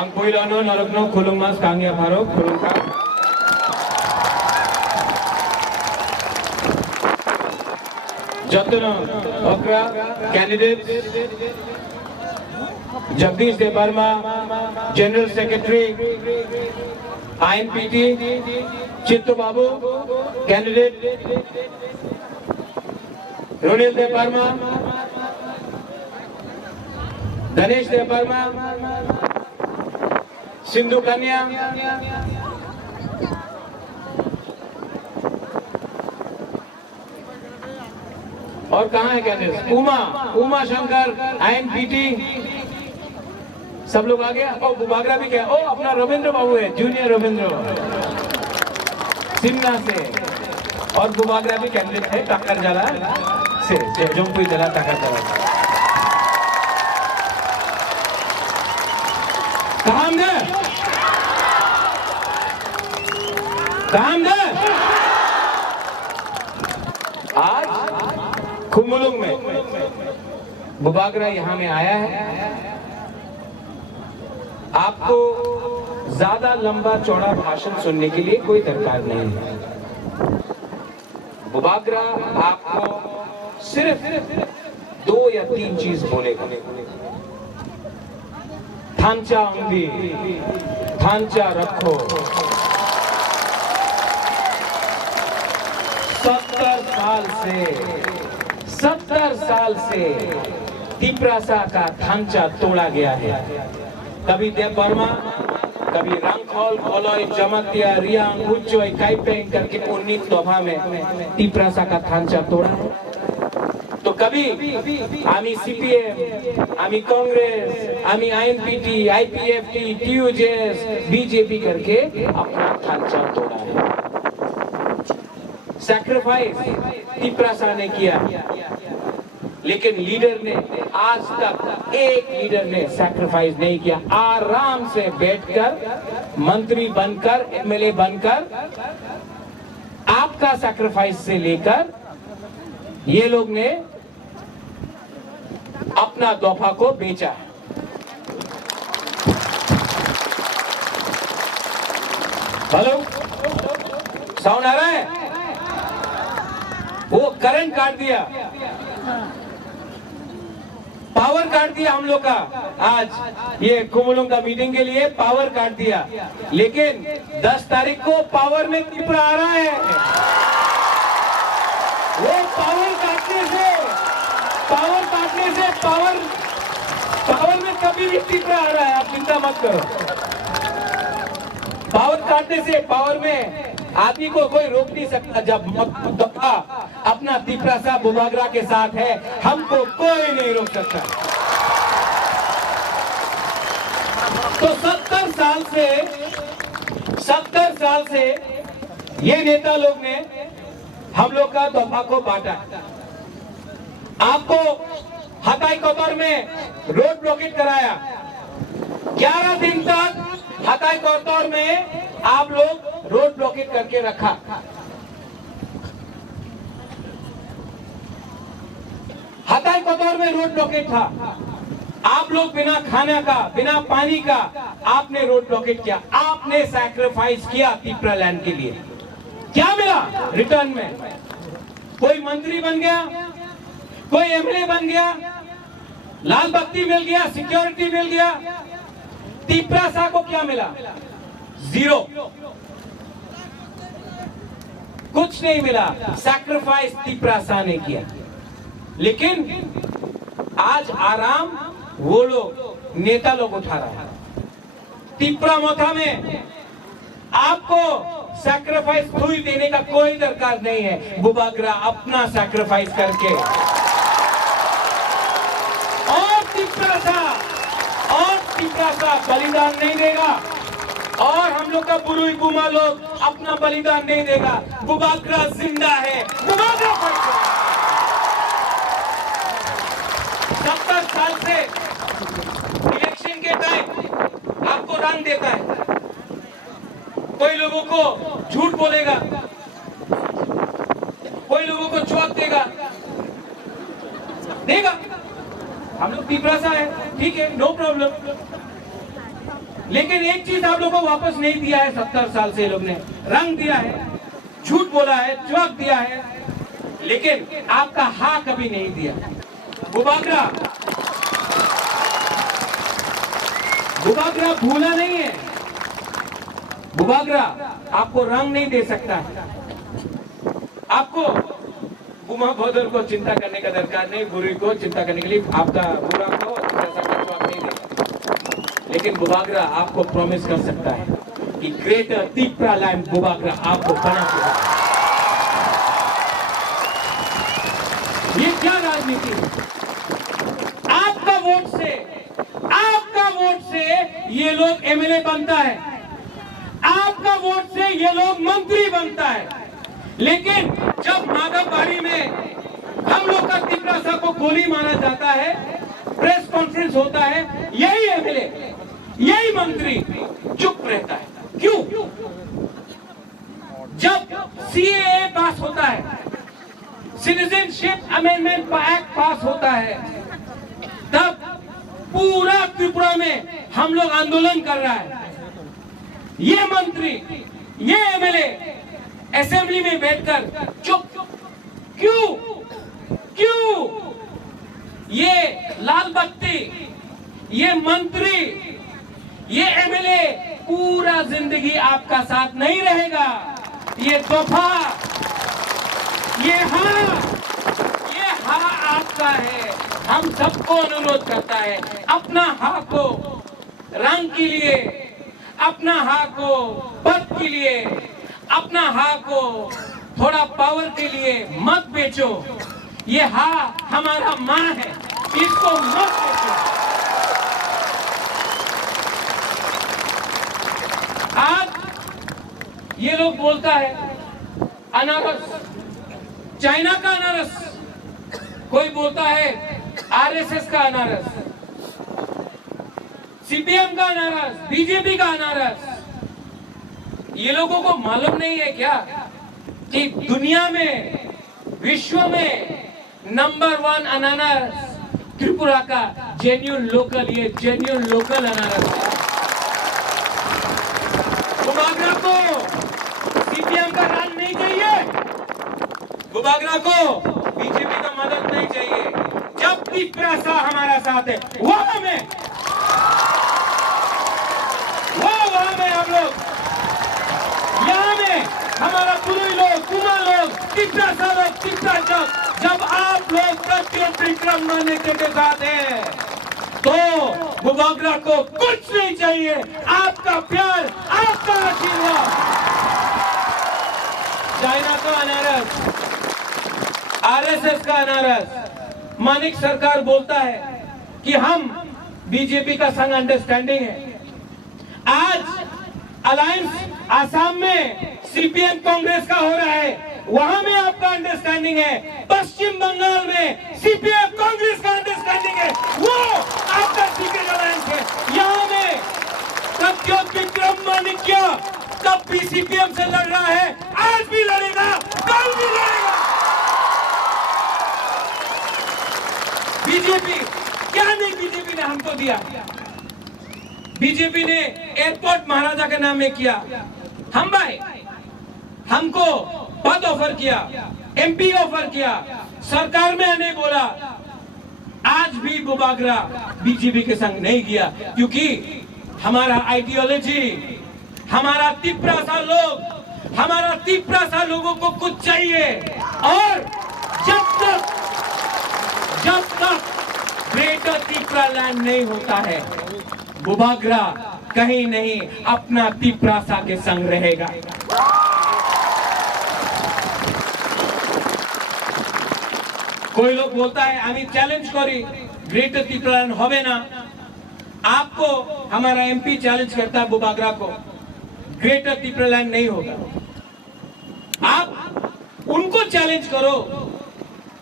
Ang puilano naragno kulung mas kangya pharok kulung ka जतन अकरा candidate Jagdish देव Verma general secretary आईएनपीटी Chittu बाबू candidate Ronil देव वर्मा गणेश देव वर्मा सिंधु कन्या और कहाँ है कैंडिडेट उमा शंकर आईएनपीटी सब लोग आ गया। और बुबागरा भी क्या? ओ अपना रविंद्र बाबू है, जूनियर रविंद्र सिमना से। और बुबागरा भी कैंडिडेट है टाकर जला से जो कोई जला टाकर जला। कहाँ आज खुमुलुंग में बुबागरा यहाँ में आया है। आपको ज्यादा लंबा चौड़ा भाषण सुनने के लिए कोई दरकार नहीं है। बुबागरा आपको सिर्फ 2 या 3 चीज बोलेगा। थांचा उंदी, थांचा रखो। 70 साल से तिप्रासा का ढांचा तोड़ा गया है। कभी देव वर्मा, कभी रंगखोल खोलोई जमतिया रियांग उच्चोई काइपेंग करके 19 दफा में तिप्रासा का ढांचा तोड़ा है। तो कभी आमी सीपीएम, आमी कांग्रेस, आमी आईएनपीटी, आईपीएफटी, टीयूजेएस, बीजेपी करके अपना ढांचा तोड़ा है। सैक्रिफाइस तिप्रासा ने किया, लेकिन लीडर ने आज तक एक लीडर ने सैक्रिफाइस नहीं किया। आराम से बैठकर मंत्री बनकर, एमएलए बनकर, आपका सैक्रिफाइस से लेकर ये लोग ने अपना दफा को बेचा है। हेलो, साउंड आ रहा है? वो करंट काट दिया, पावर काट दिया हम लोग का। आज ये कुमुलुंग का मीटिंग के लिए पावर काट दिया, लेकिन 10 तारीख को पावर में तिप्रा आ रहा है। वो पावर काटने से पावर में कभी भी तिप्रा आ रहा है। आप चिंता मत करो। पावर काटने से पावर में आदमी को कोई रोक नहीं सकता। जब दफा अपना तिप्रासा बुबागरा के साथ है, हमको कोई नहीं रोक सकता। तो 70 साल से ये नेता लोग ने हम लोग का दफा को बांटा। आपको हताई कोतवार में रोड ब्लॉकेट कराया। 11 दिन तक हताई कोतवार में आप लोग रोड ब्लॉकेट करके रखा। हताई कोतवार में रोड ब्लॉकेट था। आप लोग बिना खाना का, बिना पानी का आपने रोड ब्लॉकेट किया। आपने सैक्रिफाइस किया तिप्रा लैंड के लिए। क्या मिला रिटर्न में? कोई मंत्री बन गया, कोई एमएलए बन गया, लाल बत्ती मिल गया, सिक्योरिटी मिल गया। तिप्रासा को क्या मिला? 0, कुछ नहीं मिला। सैक्रिफाइस तिप्रासा ने किया। लेकिन आज आराम वो लोग नेता लोग उठा रहा है। तिप्रा मोथा में आपको सैक्रिफाइस खुई देने का कोई दरकार नहीं है। बुबागरा अपना सैक्रिफाइस करके और तिप्रासा बलिदान नहीं देगा। और हम लोग का बुरुई बुमा लोग अपना बलिदान नहीं देगा। बुबागरा जिंदा है, बुबागरा फटका। 70 साल से इलेक्शन के टाइम आपको रंग देता है, कोई लोगों को झूठ बोलेगा, कोई लोगों को चौक देगा, हम लोग तिपरासा है, ठीक है, नो प्रॉब्लम। लेकिन एक चीज आप लोगों को वापस नहीं दिया है। 70 साल से लोग ने रंग दिया है, झूठ बोला है, चौक दिया है, लेकिन आपका हाँ कभी नहीं दिया। बुबागरा भूला नहीं है। बुबागरा आपको रंग नहीं दे सकता है। आपको बुमा बदर को चिंता करने का दरकार नहीं, बुरी को चिंता करने के लिए आपका बुरा को जवाब नहीं देगा। लेकिन बुबागरा आपको प्रॉमिस कर सकता है कि ग्रेटर तिप्रा लैंड बुबागरा आपको बना के रखेगा। ये क्या राजनीति है? आपका वोट से ये लोग एमएलए बनता है, आपका वोट से ये लोग मंत्री बनता है। लेकिन जब माधवबाड़ी में हम लोग का तिपरासा को गोली मारा जाता है, प्रेस कॉन्फ्रेंस होता है, यही एमएलए, यही मंत्री चुप रहता है। क्यों? जब सीएए पास होता है, सिटीजनशिप अमेंडमेंट एक्ट पास होता है, तब पूरा त्रिपुरा में हम लोग आंदोलन कर रहा है। ये मंत्री, ये एमएलए असेंबली में बैठकर चुप क्यों? ये लाल बत्ती, ये मंत्री, ये एमएलए पूरा जिंदगी आपका साथ नहीं रहेगा। ये तोहफा, ये हाँ आपका है। हम सबको अनुरोध करता है, अपना हाँ को रंग के लिए, अपना हाँ को पद के लिए, अपना हाँ को थोड़ा पावर के लिए मत बेचो। ये हाँ हमारा माँ है, इसको मत बेचो। आज ये लोग बोलता है अनारस, चाइना का अनारस, कोई बोलता है आरएसएस का अनारस, सीपीएम का अनारस, बीजेपी का अनारस। ये लोगों को मालूम नहीं है क्या कि दुनिया में, विश्व में नंबर 1 अनारस त्रिपुरा का जेन्युइन लोकल, ये जेन्युइन लोकल अनारस है। बुबागरा को सीपीएम का राज नहीं चाहिए, बुबागरा को बीजेपी का मदद नहीं चाहिए। जब तिपरासा हमारा साथ है, वहां में हम लोग, यहाँ में हमारा बुरुई लोग, कुमा लोग, तिपरासा लोग, तिपरासा, जब आप लोग प्रत्युत विक्रम माने के साथ हैं, तो बुबागरा को कुछ नहीं चाहिए। आपका प्यार, आपका आशीर्वाद। चाइना का अनारस, आरएसएस का अनारस, मानिक सरकार बोलता है कि हम बीजेपी का संग अंडरस्टैंडिंग है। आज अलायंस आसाम में सीपीएम कांग्रेस का हो रहा है, वहां में आपका अंडरस्टैंडिंग है। पश्चिम बंगाल में सीपीएम कांग्रेस का अंडरस्टैंडिंग है, वो आपका सीक्रेट अलायंस है। यहाँ में प्रत्युत विक्रम मानिक्य तब भी सीपीएम से लड़ रहा है, आज भी लड़ेगा, कल भी लड़ेगा। बीजेपी क्या नहीं, बीजेपी ने हमको दिया। बीजेपी ने एयरपोर्ट महाराजा के नाम में किया, हम भाई हमको पद ऑफर किया, एमपी ऑफर किया, सरकार में आने बोला। आज भी बुबागरा बीजेपी के संग नहीं गया, क्योंकि हमारा आइडियोलॉजी, हमारा तिपरासा लोग, हमारा तिपरासा लोगों को कुछ चाहिए। और जब तक ग्रेटर तिपरा लैंड नहीं होता है, बुबागरा कहीं नहीं अपना तिपरासा के संग रहेगा। कोई लोग बोलता है আমি চ্যালেঞ্জ করি ग्रेटर तिपरा लैंड होवे ना। आपको हमारा एमपी चैलेंज करता है बुबागरा को ग्रेटर त्रिपुरालैंड नहीं होगा। आप उनको चैलेंज करो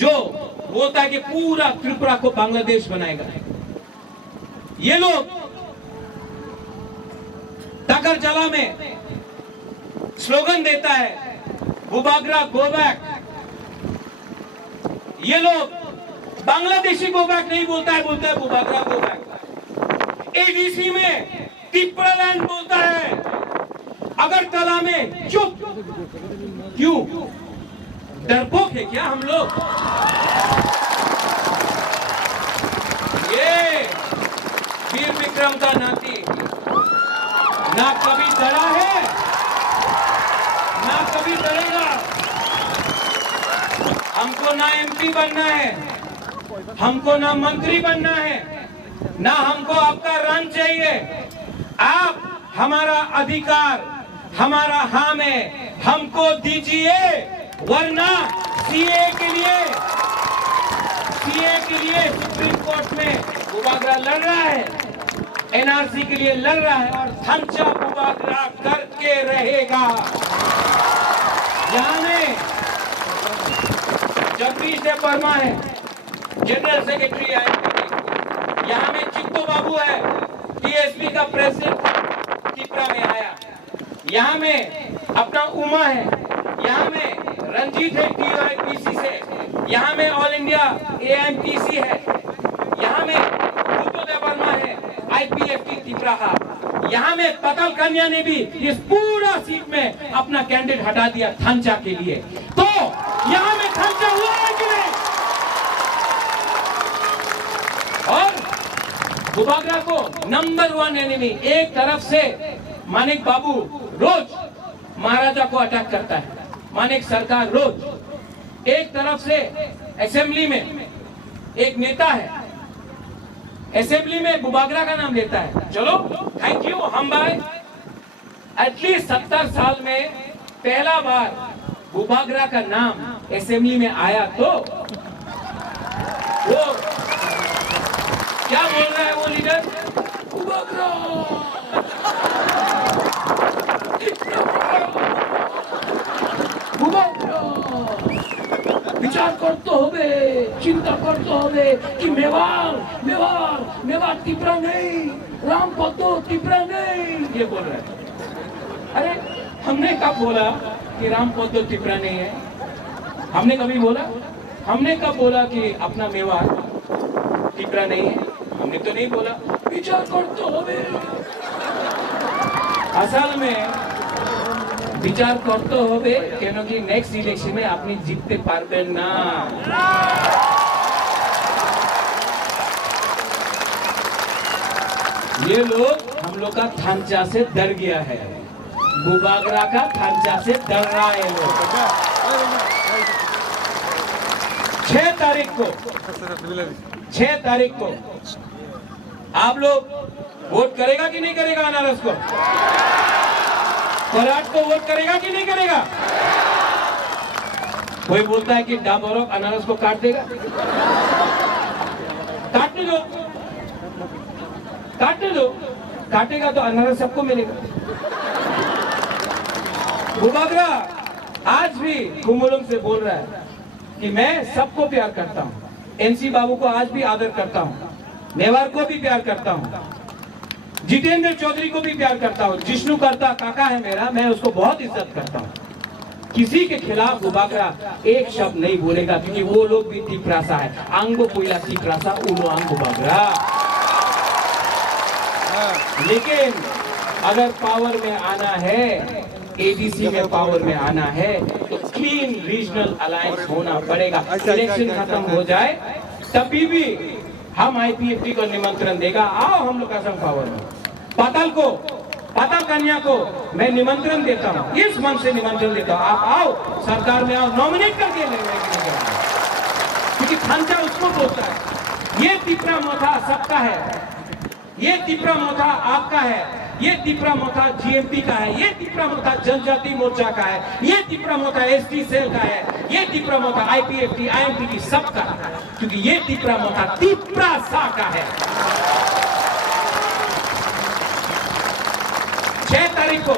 जो बोलता है कि पूरा त्रिपुरा को बांग्लादेश बनाएगा। ये लोग टाकरजला में स्लोगन देता है बुबागरा गो बैक। ये लोग बांग्लादेशी गो बैक नहीं बोलता है, बोलता है बुबागरा गो बैक। एडीसी में त्रिपुरालैंड बोलता है, अगरतला में चुप। क्यों? डरपोक है क्या हम लोग? ये वीर विक्रम का नाती ना कभी डरा है ना कभी डरेगा। हमको ना एमपी बनना है, हमको ना मंत्री बनना है, ना हमको आपका रन चाहिए। आप हमारा अधिकार, हमारा हां में हमको दीजिए, वरना सीए के लिए सुप्रीम कोर्ट में बुबागरा लड़ रहा है, एनआरसी के लिए लड़ रहा है और थांचा बुबागरा करके रहेगा। यहाँ में जगदीश देववर्मा है, जनरल सेक्रेटरी है। यहाँ में चित्तो बाबू है, टीएसपी का प्रेसिडेंट त्रिपुरा में आया। यहाँ में अपना उमा है, यहाँ में रंजीत है टीआईपीसी से, यहाँ में ऑल इंडिया एएमटीसी है, यहाँ में चित्तो देववर्मा है आईपीएफटी त्रिपुरा का। यहाँ में पतल कन्या ने भी इस पूरा सीट में अपना कैंडिडेट हटा दिया थांचा के लिए। तो यहाँ में थांचा हुआ है कि नहीं? और बुबागरा को नंबर 1 एनिमी। एक तरफ से मानिक बाबू रोज महाराजा को अटैक करता है, मानिक सरकार रोज। एक तरफ से असेंबली में एक नेता है, असेंबली में बुबागरा का नाम लेता है। चलो थैंक यू, हम भाई एटलीस्ट 70 साल में पहला बार बुबागरा का नाम असेंबली में आया। तो वो क्या बोल रहा है वो लीडर? बुबागरा विचार करते होबे, चिंता करते होबे कि मेवाड़ त्रिपुरा नहीं, रामपद्दो त्रिपुरा नहीं, ये बोल रहा है। अरे हमने कब बोला कि रामपद्दो त्रिपुरा नहीं है? हमने कभी बोला? हमने कब बोला कि अपना मेवाड़ त्रिपुरा नहीं है? हमने तो नहीं बोला। विचार करते होबे। असल में বিচার করতে হবে, কেন কি নেক্সট ইলেকশনে আপনি জিততে পারবেন না। ये लोग हम लोग का थांचा से डर गया है, बुबागरा का थांचा से डर रहा है लोग। 6 तारीख को आप लोग वोट करेगा कि नहीं करेगा? अनारस को, कराट को वोट करेगा कि नहीं करेगा? कोई बोलता है कि डाबरोक अनारस को काट देगा। काटने दो, काटेगा तो अनारस सबको मिलेगा। बुबागरा आज भी कुमुलुंग से बोल रहा है कि मैं सबको प्यार करता हूँ, एनसी बाबू को आज भी आदर करता हूँ, मेवाड़ को भी प्यार करता हूँ, जितेंद्र चौधरी को भी प्यार करता हूँ, जिष्णु करता काका है मेरा, मैं उसको बहुत इज्जत करता हूँ। किसी के खिलाफ बुबागरा एक शब्द नहीं बोलेगा, क्योंकि वो लोग भी त्रिपुरासा है। आंगो कोयला त्रिपुरासा, उनो आंग बुबागरा। लेकिन अगर पावर में आना है, एडीसी में पावर में आना है, तो क्लीन रीजनल अलायंस होना पड़ेगा। इलेक्शन खत्म हो जाए तभी भी हम आईपीएफटी को निमंत्रण देगा, आओ हम लोग असम पावर में। पाताल कन्या को मैं निमंत्रण देता हूँ, इस मन से निमंत्रण देता हूँ, आप आओ सरकार में आओ, नॉमिनेट करके क्योंकि थांचा उसको बोलता है। ये त्रिपुरा मोथा सबका है, ये त्रिपुरा मोथा आपका है, ये त्रिपुरा मोथा जीएमपी का है, ये त्रिपुरा मोथा जनजाति मोर्चा का है, ये त्रिपुरा मोथा एसटी सेल का है, ये त्रिपुरा मोथा आईपीएफटी आईएमपी सबका, क्योंकि ये त्रिपुरा मोथा त्रिपुरासा का है। 6 तारीख को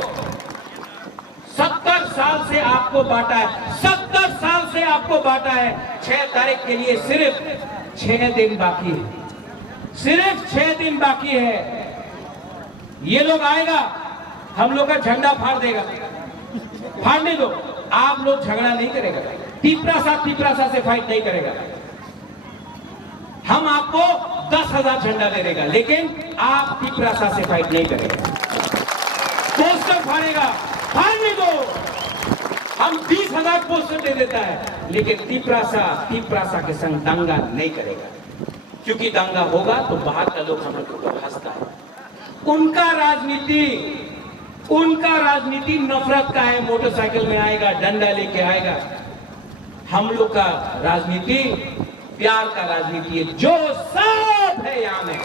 साल से आपको बांटा है, 70 साल से आपको बांटा है। 6 तारीख के लिए सिर्फ 6 दिन बाकी है, सिर्फ 6 दिन बाकी है। ये लोग आएगा, हम लोग का झंडा फाड़ देगा, फाड़ने दो। आप लोग झगड़ा नहीं करेगा, तीपरासा से फाइट नहीं करेगा। हम आपको 10,000 झंडा दे देगा, लेकिन आप तीपरासा से फाइट नहीं करेगा। पोस्टर फाड़ेगा, फाड़ने दो। हम 20,000 पोस्टर दे देता है, लेकिन तीपरासा के संग दंगा नहीं करेगा, क्योंकि दंगा होगा तो बाहर का लोग हम लोग को हंसता है। उनका राजनीति नफरत का है, मोटरसाइकिल में आएगा, डंडा लेके आएगा। हम लोग का राजनीति प्यार का राजनीति है, जो सब है यहाँ में।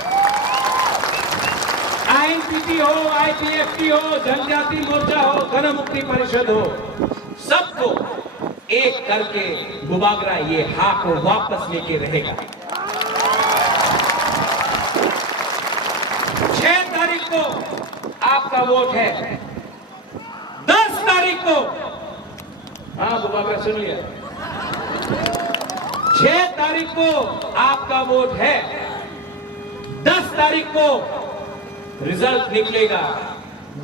आईएनपीटी हो, आईपीएफटी हो, जनजाति मोर्चा हो, गण मुक्ति परिषद हो, सबको एक करके गुबागरा ये हाथ को वापस लेके रहेगा। 6 तारीख को आपका वोट है, 10 तारीख को, हाँ गुबागरा सुन लिया, 6 तारीख को आपका वोट है, 10 तारीख को रिजल्ट निकलेगा,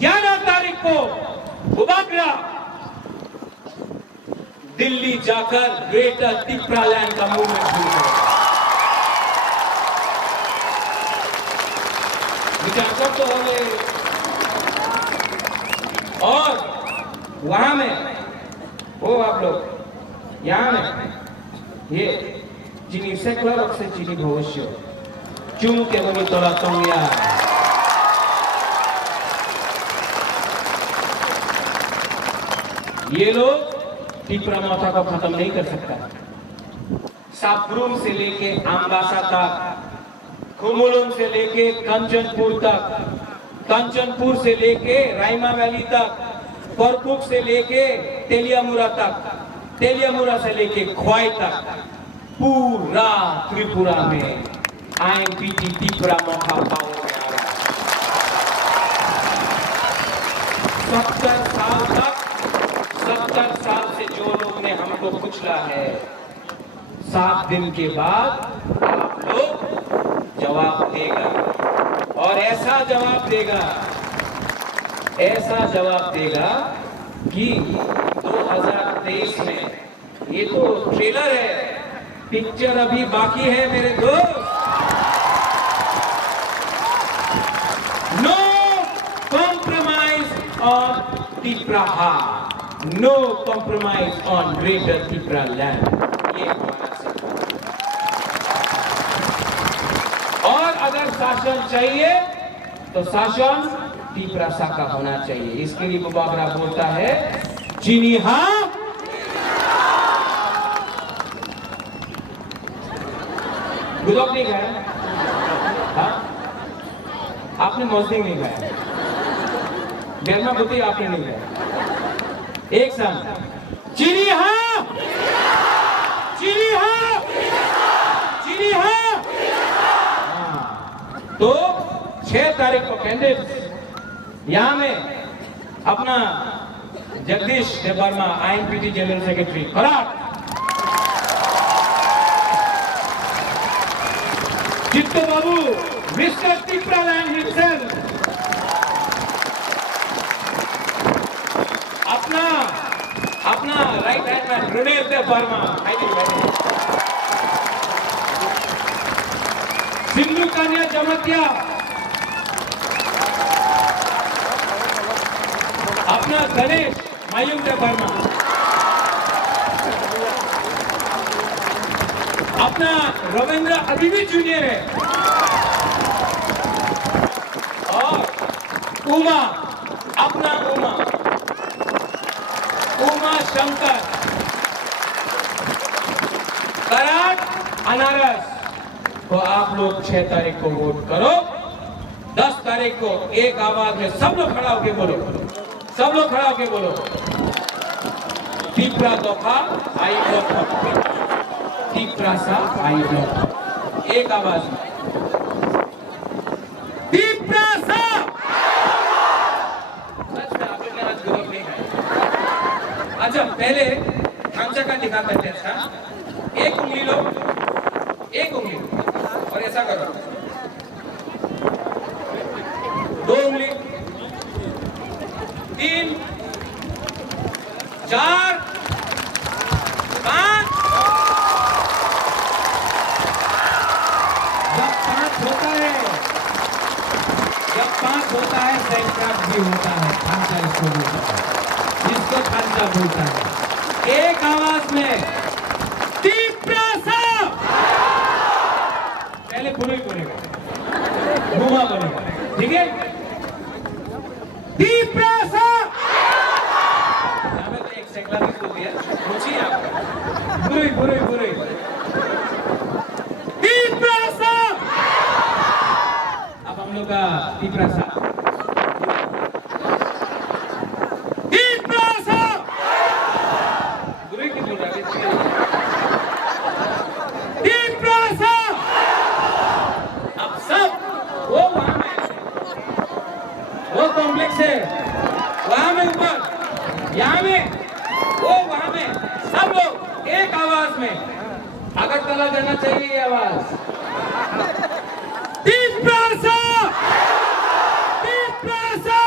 11 तारीख को गुबागरा दिल्ली जाकर ग्रेटर त्रिपुरालैंड का मूवमेंट शुरू करेगा। विचार तो हो गए। और वहां में वो आप लोग यहाँ में ये जिनी सेकुलर से जिनी भविष्य चुम के बनी तोला तोंगिया ये लोग त्रिपुरा माता को खत्म नहीं कर सकता। साबरूम से लेके अम्बासा तक, कुमुलुम से लेके कंचनपुर तक, कंचनपुर से लेके राइमा वैली तक, परपुक से लेके तेलियामुरा तक, तेलियामुरा से लेके ख्वाई तक, पूरा त्रिपुरा में आईएनपीटी त्रिपुरा मौका पावर में आ रहा है। 70 साल से जो लोग ने हमको कुचला है, 7 दिन के बाद आप लोग जवाब देगा, और ऐसा जवाब देगा कि 2023 में, ये तो ट्रेलर है, पिक्चर अभी बाकी है मेरे दोस्त। No compromise on Tripura, no compromise on greater Tripuraland, ये हमारा सपना। और अगर शासन चाहिए तो शासन त्रिपुरासा का होना चाहिए। इसके लिए गुबागरा बोलता है चीनी हाँ, गुदक नहीं खाया, हाँ? आपने मौसमी नहीं खाया, गर्मा बुद्धि आपने नहीं खाया। एक साथ चीनी हाँ, चीनी हाँ, चीनी हाँ। तो 6 तारीख को कैंडिडेट यहाँ में अपना Jagdish Debbarma INPT general secretary Kharat, Chitto Babu mister Tripuraland himself, अपना right hand man Runel Debbarma, Sindhu Kanya Jamatia, अपना गणेश मायूम देवर्मा, अपना रविंद्र अभी भी जूनियर है, और उमा, अपना उमा शंकर, कराट अनारस को आप लोग 6 तारीख को वोट करो। 10 तारीख को एक आवाज में सब लोग खड़ा होके बोलो, सब लोग खड़ा होके बोलो, त्रिपुरा दफा आई ब्लॉक, त्रिपुरासा आई ब्लॉक, एक आवाज में त्रिपुरासा। अच्छा पहले खांचा का दिखाते हैं टेस्ट। हाँ, एक उंगली लो, एक उंगली और ऐसा करो, दो उंगली, 3, 4, 5। जब 5 होता है सैंक्राफ्ट भी होता है, खांचा इसको बोलता है, जिसको खांचा बोलता है। एक आवाज में तीव्रसा, पहले पूरे बोलेगा, घुमा बोलेगा, ठीक है? तीव्रसा, हमें तो एक सेकला भी बोल दिया, पूछिए आपका, बुरे बुरे बुरे, तीव्रसा। अब हम लोग का तीव्रसा, कॉम्प्लेक्स है वहां में, ऊपर यहाँ में, वो वहां में, सब लोग एक आवाज में अगरतला जाना चाहिए ये आवाज। तीव्रसा, तीव्रसा,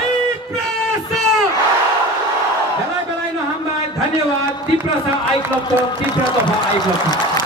तीव्रसा। बेलाय बेलाय नो हम धन्यवाद। तीव्रसा ऐकलं तर तीव्रसा ऐकलं।